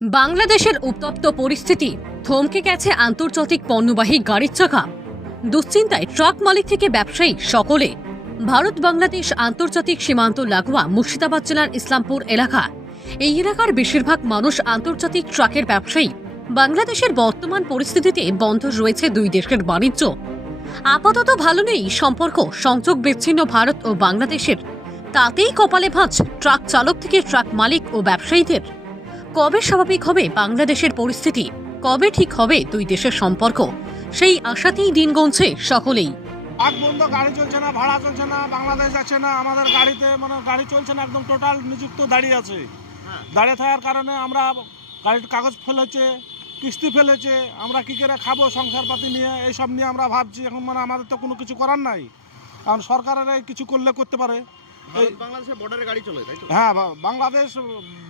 বাংলাদেশের উত্তপ্ত পরিস্থিতি, থমকে গেছে আন্তর্জাতিক পণ্যবাহী গাড়ির চাকা। দুশ্চিন্তায় ট্রাক মালিক থেকে ব্যবসায়ী সকলে। ভারত বাংলাদেশ আন্তর্জাতিক সীমান্ত লাগোয়া মুর্শিদাবাদ জেলার ইসলামপুর এলাকা। এই এলাকার বেশিরভাগ মানুষ আন্তর্জাতিক ট্রাকের ব্যবসায়ী। বাংলাদেশের বর্তমান পরিস্থিতিতে বন্ধ রয়েছে দুই দেশের বাণিজ্য। আপাতত ভালো নেই সম্পর্ক, সংযোগ বিচ্ছিন্ন ভারত ও বাংলাদেশের। তাতেই কপালে ভাঁজ ট্রাক চালক থেকে ট্রাক মালিক ও ব্যবসায়ীদের। কবে স্বাভাবিক হবে বাংলাদেশের পরিস্থিতি, কবে ঠিক হবে দুই দেশের সম্পর্ক, সেই আশাতেই দিন গুনছে সকলেই। আগ বন্ধ, গাড়ি চলছে না, ভাড়া চলছে না, বাংলাদেশ যাচ্ছে না, আমাদের গাড়িতে গাড়ি চলছে না, একদম টোটাল নিযুক্ত দাঁড়িয়ে আছে। দাঁড়িয়ে থাকার কারণে আমরা গাড়ির কাগজ ফেলেছে, কিস্তি ফেলেছে, আমরা কী করে খাবো সংসারপাতি নিয়ে, এইসব নিয়ে আমরা ভাবছি। এখন আমাদের তো কোনো কিছু করার নাই, কারণ সরকারের কিছু করলে করতে পারে। বাংলাদেশের বর্ডারে গাড়ি চলে, তাই তো? হ্যাঁ,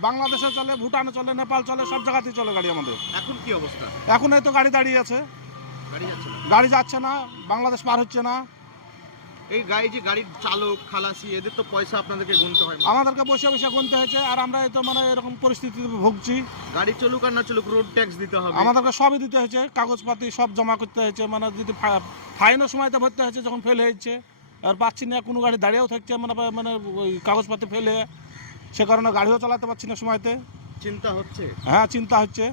বাংলাদেশে চলে, ভুটানে চলে, নেপাল চলে, সব জায়গাতেই চলে গাড়ি আমাদের। এখন কি অবস্থা? এখন এই তো গাড়ি দাঁড়িয়ে আছে, গাড়ি যাচ্ছে না। গাড়ি যাচ্ছে না, বাংলাদেশ পার হচ্ছে না। এই গাড়ির চালক, খালাসি, এদের তো পয়সা আপনাদেরকে গুনতে হয়। আমাদেরকে বসে বসে গুনতে হয়েছে, আর আমরা এই তো এরকম পরিস্থিতিতে ভুগছি। গাড়ি চলুক আর না চলুক, রোড ট্যাক্স দিতে হবে। আমাদেরকে সবই দিতে হয়েছে, কাগজপাতি সব জমা করতে হয়েছে, যদি ফাইনও সময়তে ভরতে হয়েছে যখন ফেল হয়েছে। আর পাচ্ছি না, কোনো গাড়ি দাঁড়িয়েও থাকছে, ওই কাগজপাতি ফেলে, সে কারণে গাড়িও চালাতে পারছি না সময়তে। চিন্তা হচ্ছে? হ্যাঁ, চিন্তা হচ্ছে।